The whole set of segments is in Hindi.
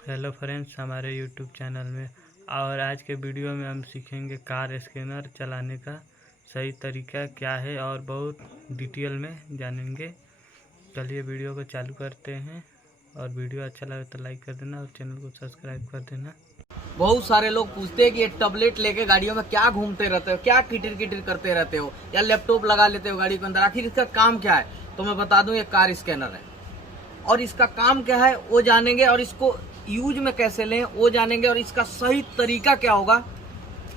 हेलो फ्रेंड्स, हमारे यूट्यूब चैनल में और आज के वीडियो में हम सीखेंगे कार स्कैनर चलाने का सही तरीका क्या है और बहुत डिटेल में जानेंगे। चलिए वीडियो को चालू करते हैं और वीडियो अच्छा लगे तो लाइक कर देना और चैनल को सब्सक्राइब कर देना। बहुत सारे लोग पूछते हैं कि ये टैबलेट लेके गाड़ियों में क्या घूमते रहते हो, क्या किटिर किटिर करते रहते हो, या लैपटॉप लगा लेते हो गाड़ी के अंदर, आखिर इसका काम क्या है। तो मैं बता दूं, ये कार स्कैनर है और इसका काम क्या है वो जानेंगे, और इसको यूज में कैसे लें वो जानेंगे, और इसका सही तरीका क्या होगा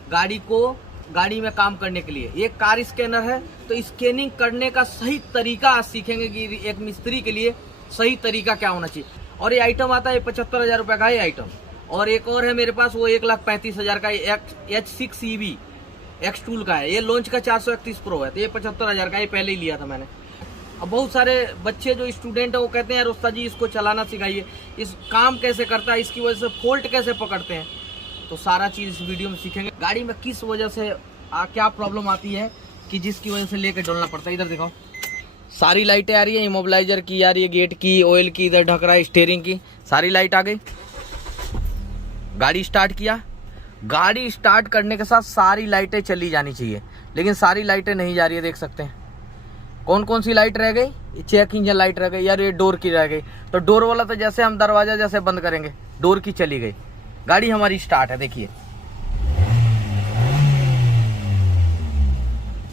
गाड़ी में काम करने के लिए। ये कार स्कैनर है तो स्कैनिंग करने का सही तरीका आज सीखेंगे कि एक मिस्त्री के लिए सही तरीका क्या होना चाहिए। और ये आइटम आता है 75,000 रुपए का ये आइटम, और एक और है मेरे पास वो 1,35,000 का H6EV एक्स टूल का है। ये लॉन्च का 431 प्रो है, तो ये 75,000 का, ये पहले ही लिया था मैंने। अब बहुत सारे बच्चे जो स्टूडेंट है वो कहते हैं रोस्ता जी इसको चलाना सिखाइए, इस काम कैसे करता है, इसकी वजह से फॉल्ट कैसे पकड़ते हैं। तो सारा चीज इस वीडियो में सीखेंगे। गाड़ी में किस वजह से क्या प्रॉब्लम आती है कि जिसकी वजह से लेके डोलना पड़ता है। इधर देखो, सारी लाइटें आ रही है, इमोबिलाइजर की आ रही है, गेट की, ऑयल की, इधर ढक रहा है, स्टीयरिंग की, सारी लाइट आ गई। गाड़ी स्टार्ट किया, गाड़ी स्टार्ट करने के साथ सारी लाइटें चली जानी चाहिए, लेकिन सारी लाइटें नहीं जा रही है। देख सकते हैं कौन कौन सी लाइट रह गई। चेक इंजन लाइट रह गई यार, ये डोर की रह गई। तो डोर वाला तो जैसे हम दरवाजा जैसे बंद करेंगे डोर की चली गई, गाड़ी हमारी स्टार्ट है। देखिए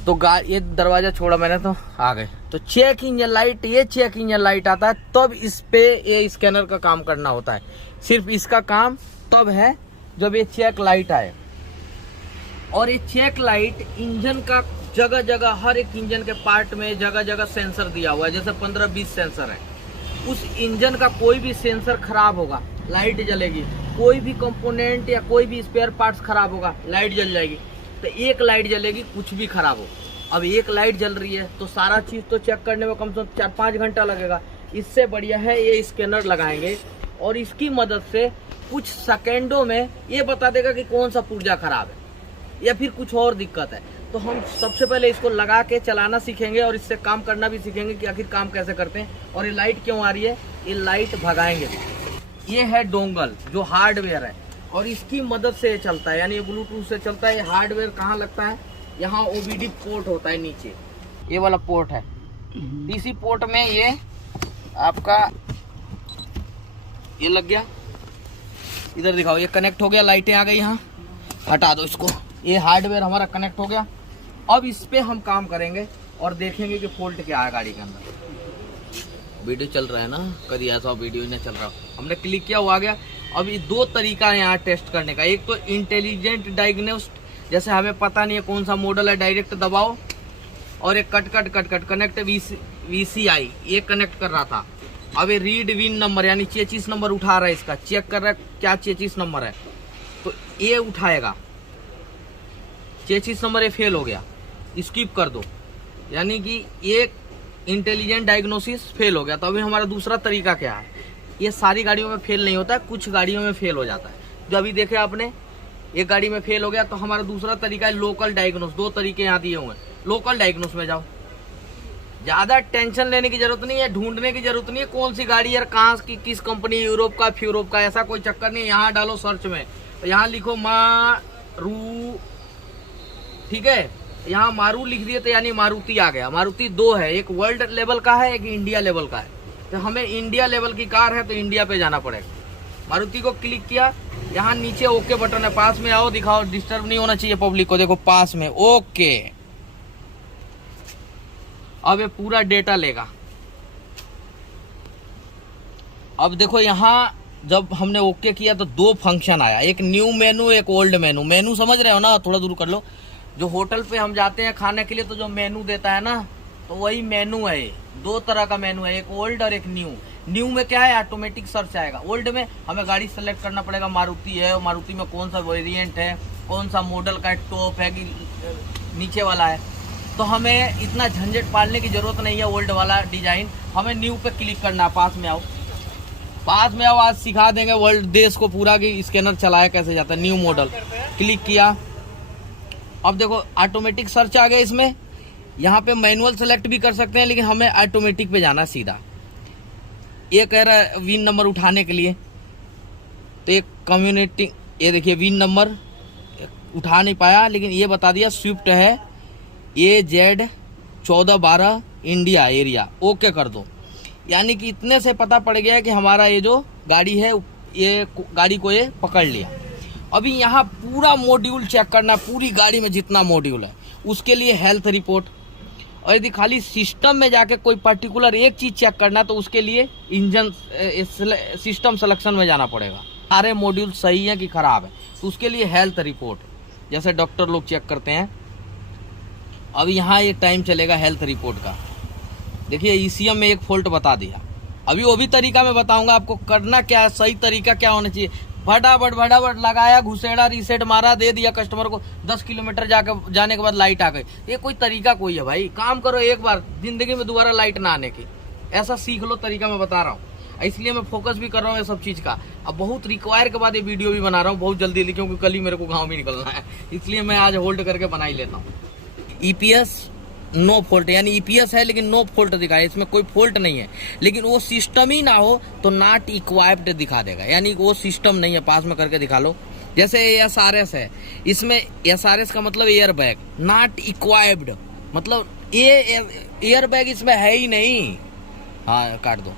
तो ये दरवाजा छोड़ा मैंने तो आ गए। तो चेक इंजन लाइट, ये चेक इंजन लाइट आता है तब इस पे ये स्कैनर का काम करना होता है। सिर्फ इसका काम तब है जब ये चेक लाइट आए। और ये चेक लाइट इंजन का जगह जगह, हर एक इंजन के पार्ट में जगह जगह सेंसर दिया हुआ है, जैसे 15-20 सेंसर है। उस इंजन का कोई भी सेंसर खराब होगा लाइट जलेगी, कोई भी कंपोनेंट या कोई भी स्पेयर पार्ट्स खराब होगा लाइट जल जाएगी। तो एक लाइट जलेगी कुछ भी खराब हो। अब एक लाइट जल रही है तो सारा चीज तो चेक करने में कम से कम 4-5 घंटा लगेगा। इससे बढ़िया है ये स्कैनर लगाएंगे और इसकी मदद से कुछ सेकेंडों में ये बता देगा कि कौन सा पुर्जा खराब है या फिर कुछ और दिक्कत है। तो हम सबसे पहले इसको लगा के चलाना सीखेंगे और इससे काम करना भी सीखेंगे कि आखिर काम कैसे करते हैं और ये लाइट क्यों आ रही है। ये लाइट भगाएंगे। ये है डोंगल जो हार्डवेयर है और इसकी मदद से ये चलता है, यानी ये ब्लूटूथ से चलता है। ये हार्डवेयर कहाँ लगता है, यहाँ OBD पोर्ट होता है नीचे, ये वाला पोर्ट है। इसी पोर्ट में ये आपका ये लग गया। इधर दिखाओ, ये कनेक्ट हो गया, लाइटें आ गई। यहाँ हटा दो इसको, ये हार्डवेयर हमारा कनेक्ट हो गया। अब इस पे हम काम करेंगे और देखेंगे कि फॉल्ट क्या है गाड़ी के अंदर। वीडियो चल रहा है ना, कभी ऐसा वीडियो नहीं चल रहा, हमने क्लिक किया, वो आ गया। अब ये दो तरीका है यहाँ टेस्ट करने का। एक तो इंटेलिजेंट डायग्नोस्ट, जैसे हमें पता नहीं है कौन सा मॉडल है, डायरेक्ट दबाओ और एक कट कनेक्ट VCI, ये कनेक्ट कर रहा था। अब ये रीड विन नंबर यानी चेचिस नंबर उठा रहा है, इसका चेक कर रहा है क्या चेचिस नंबर है, तो ये उठाएगा। चेचिस नंबर ये फेल हो गया, स्किप कर दो, यानी कि एक इंटेलिजेंट डायग्नोसिस फेल हो गया। तो अभी हमारा दूसरा तरीका क्या है। ये सारी गाड़ियों में फेल नहीं होता है, कुछ गाड़ियों में फेल हो जाता है। जो अभी देखे आपने, एक गाड़ी में फेल हो गया, तो हमारा दूसरा तरीका है लोकल डायग्नोस। दो तरीके यहाँ दिए हुए हैं, लोकल डायग्नोस में जाओ। ज्यादा टेंशन लेने की जरूरत नहीं है, ढूंढने की जरूरत नहीं है कौन सी गाड़ी यार कहाँ की, किस कंपनी, यूरोप का, फ्यूरोप का, ऐसा कोई चक्कर नहीं है। यहाँ डालो सर्च में, यहाँ लिखो मारू, ठीक है, यहाँ मारू लिख दिए तो यानी मारुति आ गया। मारुति 2 है, एक वर्ल्ड लेवल का है, एक इंडिया लेवल का है। तो हमें इंडिया लेवल की कार है तो इंडिया पे जाना पड़ेगा। मारुति को क्लिक किया, यहाँ नीचे ओके बटन है, पास में आओ, दिखाओ, डिस्टर्ब नहीं होना चाहिए पब्लिक को। देखो पास में ओके। अब ये पूरा डेटा लेगा। अब देखो यहाँ जब हमने ओके किया तो 2 फंक्शन आया, एक न्यू मेनू, एक ओल्ड मेनू। मेनू समझ रहे हो ना, थोड़ा दूर कर लो। जो होटल पे हम जाते हैं खाने के लिए तो जो मेनू देता है ना, तो वही मेनू है। 2 तरह का मेनू है, एक ओल्ड और एक न्यू। न्यू में क्या है, ऑटोमेटिक सर्च आएगा। ओल्ड में हमें गाड़ी सेलेक्ट करना पड़ेगा, मारुति है, मारुति में कौन सा वेरिएंट है, कौन सा मॉडल का है, टॉप है कि नीचे वाला है। तो हमें इतना झंझट पालने की जरूरत नहीं है। ओल्ड वाला डिजाइन हमें न्यू पे क्लिक करना है। पास में आओ, पास में आओ, आज सिखा देंगे वर्ल्ड देश को पूरा कि स्कैनर चलाया कैसे जाता है। न्यू मॉडल क्लिक किया, अब देखो ऑटोमेटिक सर्च आ गया इसमें। यहाँ पे मैनुअल सेलेक्ट भी कर सकते हैं, लेकिन हमें ऑटोमेटिक पे जाना सीधा। ये कह रहा है विन नंबर उठाने के लिए, तो एक कम्युनिटी, ये देखिए विन नंबर उठा नहीं पाया, लेकिन ये बता दिया स्विफ्ट है AZ1412 इंडिया एरिया, ओके कर दो। यानी कि इतने से पता पड़ गया कि हमारा ये जो गाड़ी है ये गाड़ी को ये पकड़ लिया। अभी यहाँ पूरा मॉड्यूल चेक करना, पूरी गाड़ी में जितना मॉड्यूल है उसके लिए हेल्थ रिपोर्ट, और यदि खाली सिस्टम में जाके कोई पर्टिकुलर एक चीज चेक करना तो उसके लिए इंजन सिस्टम सिलेक्शन में जाना पड़ेगा। सारे मॉड्यूल सही है कि खराब है, तो उसके लिए हेल्थ रिपोर्ट जैसे डॉक्टर लोग चेक करते हैं। अब यहाँ ये टाइम चलेगा हेल्थ रिपोर्ट का। देखिए ECM में एक फॉल्ट बता दिया, अभी वो भी तरीका मैं बताऊंगा आपको करना क्या है, सही तरीका क्या होना चाहिए। फटाफट लगाया, घुसेड़ा, रीसेट मारा, दे दिया कस्टमर को, 10 किलोमीटर जाने के बाद लाइट आ गई। ये कोई तरीका कोई है भाई? काम करो एक बार, जिंदगी में दोबारा लाइट ना आने की, ऐसा सीख लो तरीका मैं बता रहा हूँ। इसलिए मैं फोकस भी कर रहा हूँ ये सब चीज का। अब बहुत रिक्वायर के बाद ये वीडियो भी बना रहा हूँ बहुत जल्दी, क्योंकि कल ही मेरे को गाँव भी निकलना है, इसलिए मैं आज होल्ड करके बना ही लेता हूँ। EPS नो फॉल्ट, यानी EPS है लेकिन नो फॉल्ट दिखाए, इसमें कोई फॉल्ट नहीं है, लेकिन वो सिस्टम ही ना हो तो नॉट इक्वाइप्ड दिखा देगा, यानी वो सिस्टम नहीं है। पास में करके दिखा लो। जैसे SRS है, इसमें SRS का मतलब एयर बैग, नॉट इक्वाइप्ड मतलब ये एयर बैग इसमें है ही नहीं। हाँ काट दो,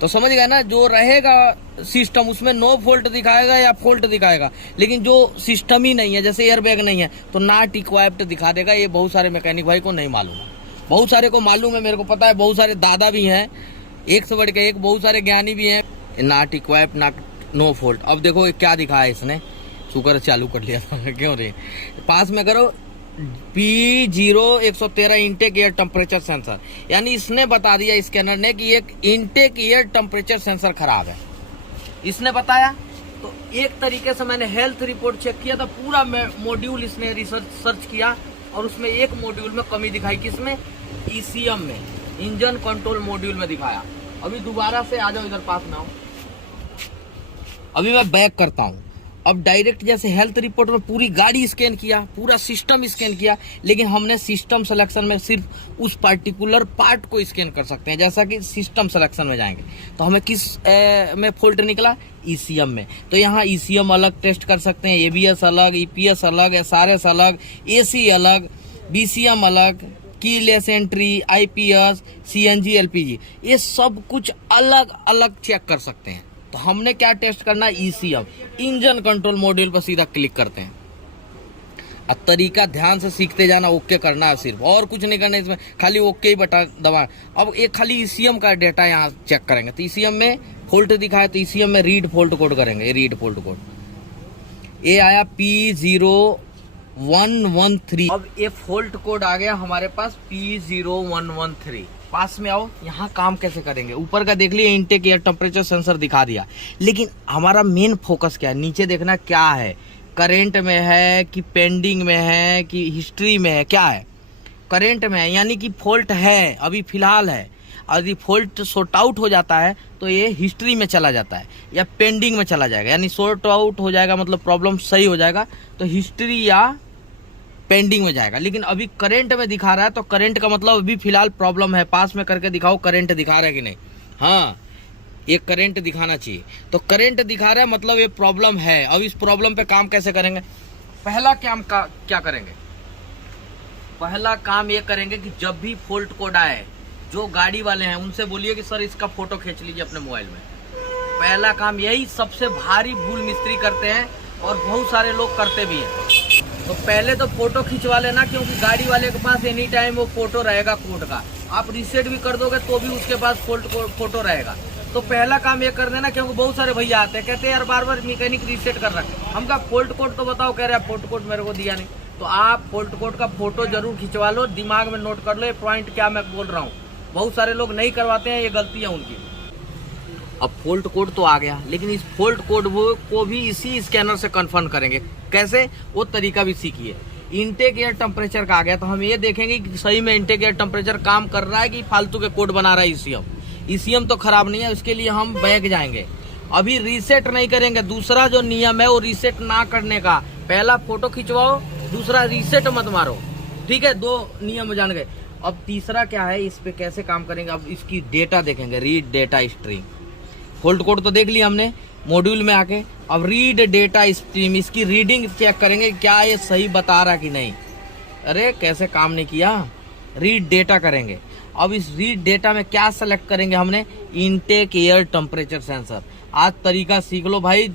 तो समझ गए ना। जो रहेगा सिस्टम उसमें नो फॉल्ट दिखाएगा या फॉल्ट दिखाएगा, लेकिन जो सिस्टम ही नहीं है, जैसे एयर बैग नहीं है तो नॉट इक्वाइप्ड दिखा देगा। ये बहुत सारे मैकेनिक भाई को नहीं मालूम है, बहुत सारे को मालूम है, मेरे को पता है। बहुत सारे दादा भी हैं, एक से बढ़ के एक, बहुत सारे ज्ञानी भी हैं। Not equipped, not no fault. अब देखो क्या दिखा है इसने, शुक्र चालू कर लिया था क्यों रे। पास में करो P0113 intake air temperature sensor, यानी इसने बता दिया स्कैनर ने कि एक इनटेक एयर टेम्परेचर सेंसर खराब है, इसने बताया। तो एक तरीके से मैंने हेल्थ रिपोर्ट चेक किया था, पूरा मॉड्यूल इसने सर्च किया और उसमें एक मॉड्यूल में कमी दिखाई, किसमें? ECM में, इंजन कंट्रोल मॉड्यूल में दिखाया। अभी दोबारा से आ जाओ इधर, पास में आओ। अभी मैं बैक करता हूँ। अब डायरेक्ट जैसे हेल्थ रिपोर्ट में पूरी गाड़ी स्कैन किया, पूरा सिस्टम स्कैन किया, लेकिन हमने सिस्टम सिलेक्शन में सिर्फ उस पर्टिकुलर पार्ट को स्कैन कर सकते हैं। जैसा कि सिस्टम सिलेक्शन में जाएंगे तो हमें किस में फॉल्ट निकला? ECM में। तो यहाँ ECM अलग टेस्ट कर सकते हैं, ABS अलग, EPS अलग, SRS अलग, AC अलग, BCM अलग, keyless entry, IPS, CNG, LPG, ये सब कुछ अलग अलग चेक कर सकते हैं। तो हमने क्या टेस्ट करना? ECM, इंजन कंट्रोल मॉड्यूल पर सीधा क्लिक करते हैं। अब तरीका ध्यान से सीखते जाना, ओके करना है सिर्फ, और कुछ नहीं करना इसमें, खाली ओके ही बटा दबा। अब एक खाली ECM का डेटा यहाँ चेक करेंगे, तो ECM में फॉल्ट दिखाए तो ECM में रीड फॉल्ट कोड करेंगे। रीड फॉल्ट कोड ये आया P0113। अब ये फॉल्ट कोड आ गया हमारे पास P0113। पास में आओ, यहाँ काम कैसे करेंगे? ऊपर का देख लिए इनटेक एयर टेम्परेचर सेंसर दिखा दिया, लेकिन हमारा मेन फोकस क्या है? नीचे देखना क्या है, करेंट में है कि पेंडिंग में है कि हिस्ट्री में है, क्या है? करेंट में है, यानी कि फॉल्ट है, अभी फिलहाल है। और यदि फॉल्ट सॉर्ट आउट हो जाता है तो ये हिस्ट्री में चला जाता है या पेंडिंग में चला जाएगा, यानी सॉर्ट आउट हो जाएगा मतलब प्रॉब्लम सही हो जाएगा तो हिस्ट्री या पेंडिंग में जाएगा। लेकिन अभी करंट में दिखा रहा है तो करंट का मतलब अभी फिलहाल प्रॉब्लम है। पास में करके दिखाओ करंट दिखा रहा है कि नहीं। हाँ, ये करंट दिखाना चाहिए। तो करंट दिखा रहा है मतलब ये प्रॉब्लम है। अब इस प्रॉब्लम पे काम कैसे करेंगे? पहला काम क्या करेंगे? पहला काम ये करेंगे कि जब भी फॉल्ट कोड आए, जो गाड़ी वाले हैं उनसे बोलिए कि सर इसका फोटो खींच लीजिए अपने मोबाइल में। पहला काम यही सबसे भारी भूल मिस्त्री करते हैं और बहुत सारे लोग करते भी हैं। तो पहले तो फोटो खिंचवा लेना, क्योंकि गाड़ी वाले के पास एनी टाइम वो फोटो रहेगा कोड का। आप रीसेट भी कर दोगे तो भी उसके पास फोटो रहेगा। तो पहला काम ये कर देना, क्योंकि बहुत सारे भैया आते हैं कहते हैं यार बार बार मैकेनिक रीसेट कर रहा है, हम का फॉल्ट कोड तो बताओ, कह रहे हैं फॉल्ट कोड मेरे को दिया नहीं। तो आप फॉल्ट कोड का फोटो जरूर खिंचवा लो, दिमाग में नोट कर लो ये पॉइंट क्या मैं बोल रहा हूँ। बहुत सारे लोग नहीं करवाते हैं, ये गलती है उनकी। अब फॉल्ट कोड तो आ गया, लेकिन इस फॉल्ट कोड को भी इसी स्कैनर से कंफर्म करेंगे। कैसे? वो तरीका भी सीखिए। इनटेक एयर टेम्परेचर का आ गया तो हम ये देखेंगे कि सही में इनटेक एयर टेम्परेचर काम कर रहा है कि फालतू के कोड बना रहा है ECM। ECM तो खराब नहीं है, उसके लिए हम बैक जाएंगे। अभी रीसेट नहीं करेंगे। दूसरा जो नियम है वो रीसेट ना करने का। पहला फोटो खिंचवाओ, दूसरा रीसेट मत मारो। ठीक है, 2 नियम जान गए। अब तीसरा क्या है, इस पे कैसे काम करेंगे? अब इसकी डेटा देखेंगे, read data stream. Fault code तो देख लिया हमने मॉड्यूल में आके। अब रीड डेटा स्ट्रीम, इसकी रीडिंग चेक करेंगे क्या ये सही बता रहा कि नहीं। अरे कैसे काम नहीं किया, रीड डेटा करेंगे। अब इस रीड डेटा में क्या सेलेक्ट करेंगे हमने, इनटेक एयर टेम्परेचर सेंसर। आज तरीका सीख लो भाई,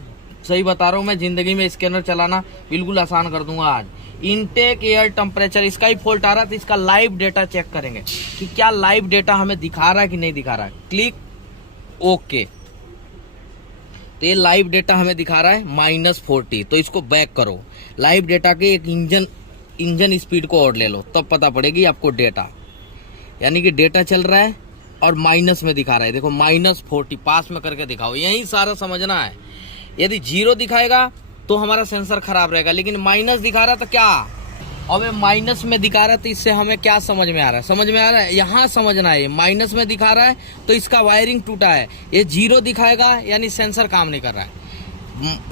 सही बता रहा हूँ मैं, जिंदगी में स्कैनर चलाना बिल्कुल आसान कर दूंगा आज। इनटेक एयर टेम्परेचर, इसका ही फॉल्ट आ रहा तो इसका लाइव डेटा चेक करेंगे कि क्या लाइव डेटा हमें दिखा रहा है कि नहीं दिखा रहा है। क्लिक ओके, तो ये लाइव डेटा हमें दिखा रहा है -40, तो इसको बैक करो। लाइव डेटा के एक इंजन स्पीड को और ले लो, तब पता पड़ेगी आपको डेटा, यानी कि डेटा चल रहा है और माइनस में दिखा रहा है। देखो -40 पास में करके दिखाओ, यही सारा समझना है। यदि 0 दिखाएगा तो हमारा सेंसर खराब रहेगा, लेकिन माइनस दिखा रहा तो क्या, अब माइनस में दिखा रहा है तो इससे हमें क्या समझ में आ रहा है, समझ में आ रहा है, यहाँ समझना है। माइनस में दिखा रहा है तो इसका वायरिंग टूटा है। ये 0 दिखाएगा यानी सेंसर काम नहीं कर रहा है।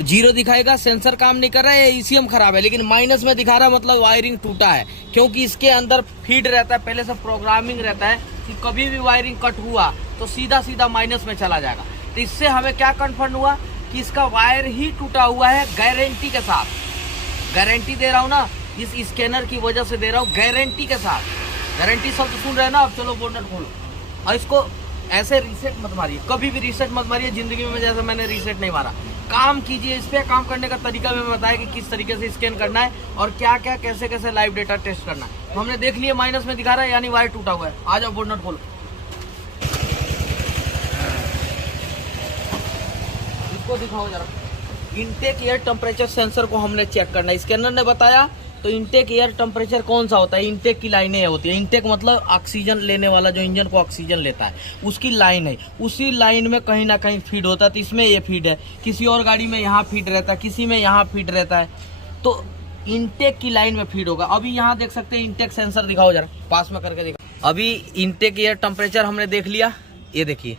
0 दिखाएगा सेंसर काम नहीं कर रहा है, ईसीएम खराब है। लेकिन माइनस में दिखा रहा है मतलब वायरिंग टूटा है, क्योंकि इसके अंदर फीड रहता है, पहले से प्रोग्रामिंग रहता है कि कभी भी वायरिंग कट हुआ तो सीधा सीधा माइनस में चला जाएगा। तो इससे हमें क्या कन्फर्म हुआ कि इसका वायर ही टूटा हुआ है, गारंटी के साथ। गारंटी दे रहा हूँ ना, इस स्कैनर की वजह से दे रहा हूँ, गारंटी के साथ। गारंटी शब्द सुन रहे हैं ना। अब चलो बोनट खोलो और इसको ऐसे रीसेट मत मारिए, कभी भी रीसेट मत मारिए जिंदगी में, जैसे मैंने रीसेट नहीं मारा। काम कीजिए, इस पे काम करने का तरीका मैं बताया कि किस तरीके से स्कैन करना है और क्या क्या कैसे कैसे लाइव डेटा टेस्ट करना है। तो हमने देख लिया माइनस में दिखा रहा है यानी वायर टूटा हुआ है। आ जाओ बोनट खोलो, इसको दिखाओ जरा। इनटेक एयर टेम्परेचर सेंसर को हमने चेक करना है, स्कैनर ने बताया। तो इनटेक एयर टेम्परेचर कौन सा होता है, इनटेक की लाइनें होती है। इनटेक मतलब ऑक्सीजन लेने वाला, जो इंजन को ऑक्सीजन लेता है उसकी लाइन है। उसी लाइन में कहीं ना कहीं फीड होता है, तो इसमें ये फीड है, किसी और गाड़ी में यहाँ फीड रहता है, किसी में यहाँ फीड रहता है, तो इनटेक की लाइन में फीड होगा। अभी यहाँ देख सकते हैं, इनटेक सेंसर दिखाओ जरा, पास में करके दिखाओ। अभी इनटेक एयर टेम्परेचर हमने देख लिया, ये देखिए।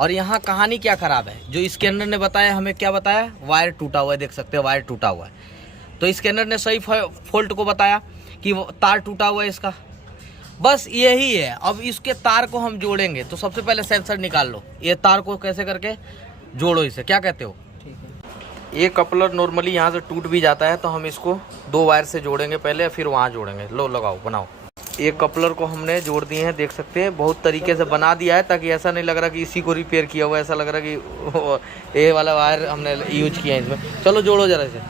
और यहाँ कहानी क्या खराब है, जो स्कैनर ने बताया, हमें क्या बताया, वायर टूटा हुआ है, देख सकते हैं वायर टूटा हुआ है। तो स्कैनर ने सही फॉल्ट को बताया कि वो तार टूटा हुआ है इसका, बस यही है। अब इसके तार को हम जोड़ेंगे, तो सबसे पहले सेंसर निकाल लो। ये तार को कैसे करके जोड़ो, इसे क्या कहते हो, ठीक है। ये कपलर नॉर्मली यहाँ से टूट भी जाता है, तो हम इसको 2 वायर से जोड़ेंगे पहले, फिर वहाँ जोड़ेंगे। लो लगाओ, बनाओ। एक कपलर को हमने जोड़ दिए हैं, देख सकते हैं, बहुत तरीके से बना दिया है, ताकि ऐसा नहीं लग रहा कि इसी को रिपेयर किया हुआ है, ऐसा लग रहा कि ये वाला वायर हमने यूज किया है इसमें। चलो जोड़ो जरा इसे।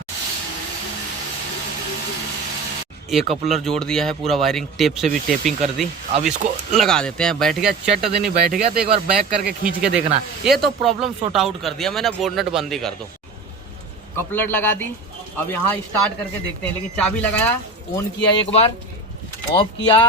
एक कपलर जोड़ दिया है, पूरा वायरिंग टेप से भी टेपिंग कर दी। अब इसको लगा देते हैं। बैठ गया, चट देनी बैठ गया, तो एक बार बैक करके खींच के देखना। ये तो प्रॉब्लम सॉर्ट आउट कर दिया मैंने, बोर्ड नट बंद ही कर दो। कपलर लगा दी, अब यहाँ स्टार्ट करके देखते हैं। लेकिन चाबी लगाया, ऑन किया, एक बार ऑफ किया,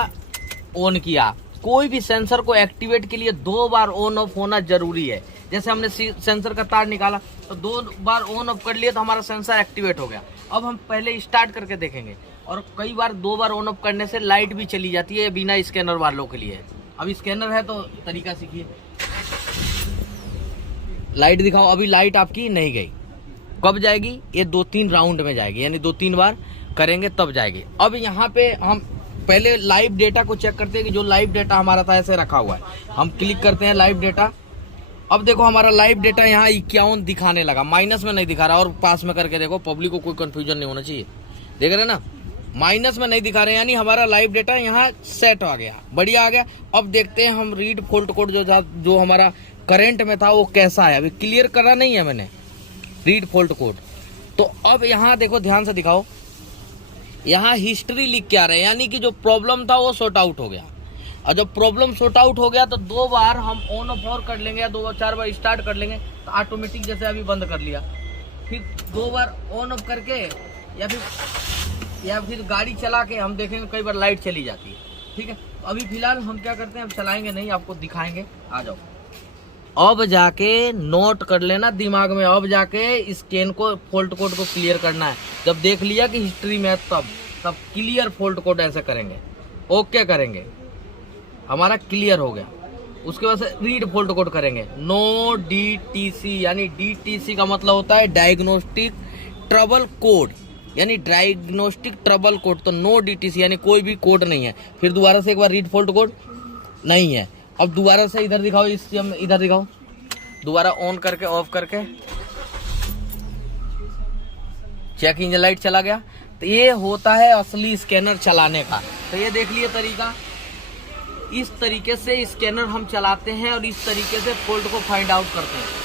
ऑन किया। कोई भी सेंसर को एक्टिवेट के लिए 2 बार ऑन ऑफ होना जरूरी है। जैसे हमने सेंसर का तार निकाला तो 2 बार ऑन ऑफ कर लिया तो हमारा सेंसर एक्टिवेट हो गया। अब हम पहले स्टार्ट करके देखेंगे, और कई बार 2 बार ऑन ऑफ करने से लाइट भी चली जाती है, बिना स्कैनर वालों के लिए। अब स्कैनर है तो तरीका सीखिए। लाइट दिखाओ। अभी लाइट आपकी नहीं गई, कब जाएगी, ये 2-3 राउंड में जाएगी, यानी 2-3 बार करेंगे तब जाएगी। अब यहाँ पे हम पहले लाइव डेटा को चेक करते हैं कि जो लाइव डेटा हमारा था ऐसे रखा हुआ है। हम क्लिक करते हैं लाइव डेटा। अब देखो हमारा लाइव डेटा यहाँ 51 दिखाने लगा, माइनस में नहीं दिखा रहा। और पास में करके देखो, पब्लिक को कोई कंफ्यूजन नहीं होना चाहिए। देख रहे ना, माइनस में नहीं दिखा रहे, यानी हमारा लाइव डेटा यहाँ सेट आ गया, बढ़िया आ गया। अब देखते हैं हम रीड फॉल्ट कोड जो हमारा करंट में था वो कैसा है। अभी क्लियर करा नहीं है मैंने रीड फॉल्ट कोड। तो अब यहाँ देखो, ध्यान से दिखाओ, यहाँ हिस्ट्री लिख के आ रहा है, यानी कि जो प्रॉब्लम था वो सॉर्ट आउट हो गया। और जब प्रॉब्लम सॉर्ट आउट हो गया तो 2 बार हम ऑन ऑफ और कर लेंगे, या 2-4 बार स्टार्ट कर लेंगे तो ऑटोमेटिक, जैसे अभी बंद कर लिया, फिर 2 बार ऑन ऑफ करके या फिर गाड़ी चला के हम देखेंगे कई बार लाइट चली जाती है। ठीक है, अभी फिलहाल हम क्या करते हैं, अब चलाएंगे नहीं, आपको दिखाएंगे। आ जाओ। अब जाके नोट कर लेना दिमाग में, अब जाके स्कैन को फॉल्ट कोड को क्लियर करना है। जब देख लिया कि हिस्ट्री में है तब क्लियर फॉल्ट कोड ऐसे करेंगे, ओके करेंगे, हमारा क्लियर हो गया। उसके बाद से रीड फॉल्ट कोड करेंगे, नो डीटीसी, यानी डीटीसी का मतलब होता है डायग्नोस्टिक ट्रबल कोड, यानी डायग्नोस्टिक ट्रबल कोड। तो नो डीटीसी यानी कोई भी कोड नहीं है। फिर दोबारा से एक बार रीड फॉल्ट कोड नहीं है। अब दोबारा से इधर दिखाओ, इधर दिखाओ, दोबारा ऑन करके ऑफ करके चेक इंजन लाइट चला गया। तो ये होता है असली स्कैनर चलाने का। तो ये देख लिए तरीका, इस तरीके से स्कैनर हम चलाते हैं और इस तरीके से फॉल्ट को फाइंड आउट करते हैं।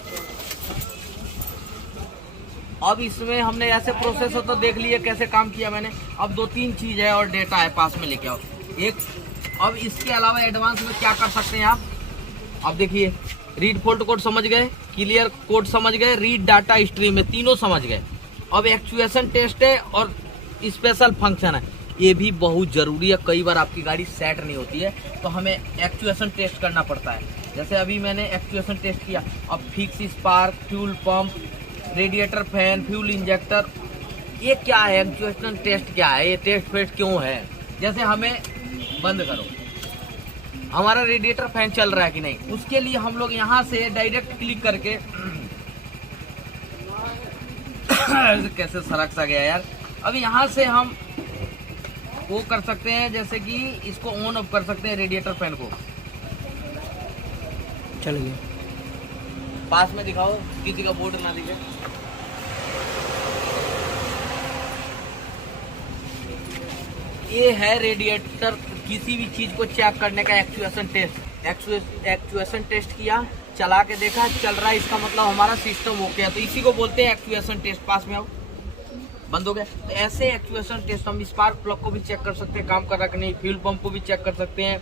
अब इसमें हमने ऐसे प्रोसेस हो तो देख लिए कैसे काम किया मैंने। अब 2-3 चीज है और डेटा है, पास में लेके आओ एक। अब इसके अलावा एडवांस में क्या कर सकते हैं आप, अब देखिए रीड फॉल्ट कोड समझ गए, क्लियर कोड समझ गए, रीड डाटा स्ट्रीम में तीनों समझ गए। अब एक्चुएशन टेस्ट है और स्पेशल फंक्शन है, ये भी बहुत जरूरी है। कई बार आपकी गाड़ी सेट नहीं होती है तो हमें एक्चुएशन टेस्ट करना पड़ता है। जैसे अभी मैंने एक्चुएशन टेस्ट किया। अब fix spark, fuel pump, radiator fan, fuel injector, ये क्या है, एक्चुएशन टेस्ट क्या है, ये टेस्ट फेस्ट क्यों है। जैसे हमें बंद करो, हमारा रेडिएटर फैन चल रहा है कि नहीं, उसके लिए हम लोग यहाँ से डायरेक्ट क्लिक करके कैसे सरक सा गया यार। अब यहाँ से हम वो कर सकते हैं, जैसे कि इसको ऑन ऑफ कर सकते हैं रेडिएटर फैन को। चल गया, पास में दिखाओ, किसी का बोर्ड ना दिखे। ये है रेडिएटर, किसी भी चीज को चेक करने का एक्चुएशन टेस्ट। एक्चुएशन टेस्ट किया, चला के देखा चल रहा है, इसका मतलब हमारा सिस्टम ओके है, तो इसी को बोलते हैं एक्चुएशन टेस्ट। पास में आओ, बंद हो गया। तो ऐसे एक्चुएशन टेस्ट हम स्पार्क प्लग को भी चेक कर सकते हैं काम कर रहा कि नहीं, फ्यूल पंप को भी चेक कर सकते हैं,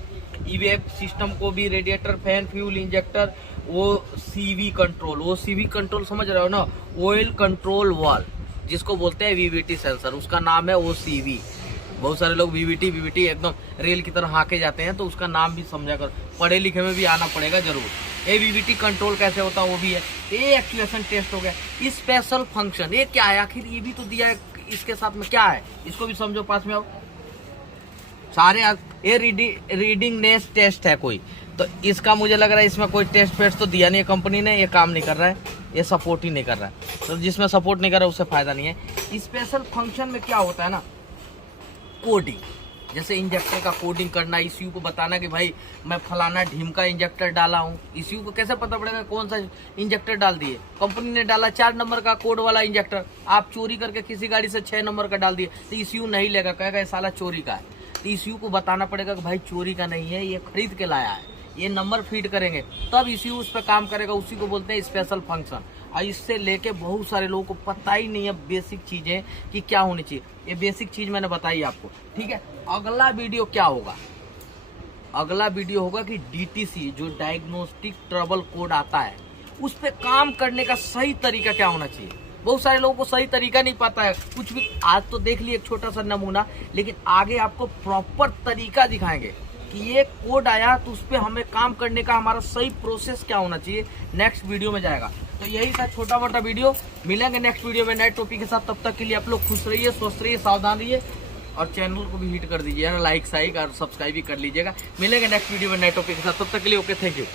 ईवेप सिस्टम को भी, रेडिएटर फैन, फ्यूल इंजेक्टर, वो सीवी कंट्रोल, वो सीवी कंट्रोल समझ रहे हो ना, ऑयल कंट्रोल वाल्व, जिसको बोलते हैं वीवीटी सेंसर, उसका नाम है OCV। बहुत सारे लोग वीवीटी एकदम रेल की तरह हाके जाते हैं, तो उसका नाम भी समझा कर, पढ़े लिखे में भी आना पड़ेगा जरूर। ये वीवीटी कंट्रोल कैसे होता है वो भी है। ये एक्चुएशन टेस्ट हो गया। स्पेशल फंक्शन ये क्या है, आखिर ये भी तो दिया है, इसके साथ में क्या है, इसको भी समझो। पास में आओ सारे। ये रीडिंग नेस टेस्ट है कोई, तो इसका मुझे लग रहा है इसमें कोई टेस्ट फेस्ट तो दिया नहीं है कंपनी ने, ये काम नहीं कर रहा है, ये सपोर्ट ही नहीं कर रहा है। तो जिसमें सपोर्ट नहीं कर रहा है उससे फायदा नहीं है। स्पेशल फंक्शन में क्या होता है ना, कोडिंग, जैसे इंजेक्टर का कोडिंग करना, ECU को बताना कि भाई मैं फलाना ढीम का इंजेक्टर डाला हूँ। ECU को कैसे पता पड़ेगा कौन सा इंजेक्टर डाल दिए, कंपनी ने डाला 4 नंबर का कोड वाला इंजेक्टर, आप चोरी करके किसी गाड़ी से 6 नंबर का डाल दिए, तो ECU नहीं लेगा, कहेगा ये साला चोरी का है। तो ECU को बताना पड़ेगा कि भाई चोरी का नहीं है, ये खरीद के लाया है, ये नंबर फीड करेंगे तब ECU उस पर काम करेगा, उसी को बोलते हैं स्पेशल फंक्शन। और इससे लेके बहुत सारे लोगों को पता ही नहीं है बेसिक चीजें कि क्या होनी चाहिए। ये बेसिक चीज मैंने बताई आपको, ठीक है। अगला वीडियो क्या होगा, अगला वीडियो होगा कि DTC जो डायग्नोस्टिक ट्रबल कोड आता है, उस पर काम करने का सही तरीका क्या होना चाहिए। बहुत सारे लोगों को सही तरीका नहीं पता है कुछ भी। आज तो देख लिए एक छोटा सा नमूना, लेकिन आगे आपको प्रॉपर तरीका दिखाएंगे कि ये कोड आया तो उस पर हमें काम करने का हमारा सही प्रोसेस क्या होना चाहिए, नेक्स्ट वीडियो में जाएगा। तो यही था छोटा मोटा वीडियो, मिलेंगे नेक्स्ट वीडियो में नए टॉपिक के साथ। तब तक के लिए आप लोग खुश रहिए, स्वस्थ रहिए, सावधान रहिए, और चैनल को भी हिट कर दीजिएगा, लाइक और सब्सक्राइब भी कर लीजिएगा। मिलेंगे नेक्स्ट वीडियो में नए टॉपिक के साथ, तब तक के लिए ओके, थैंक यू।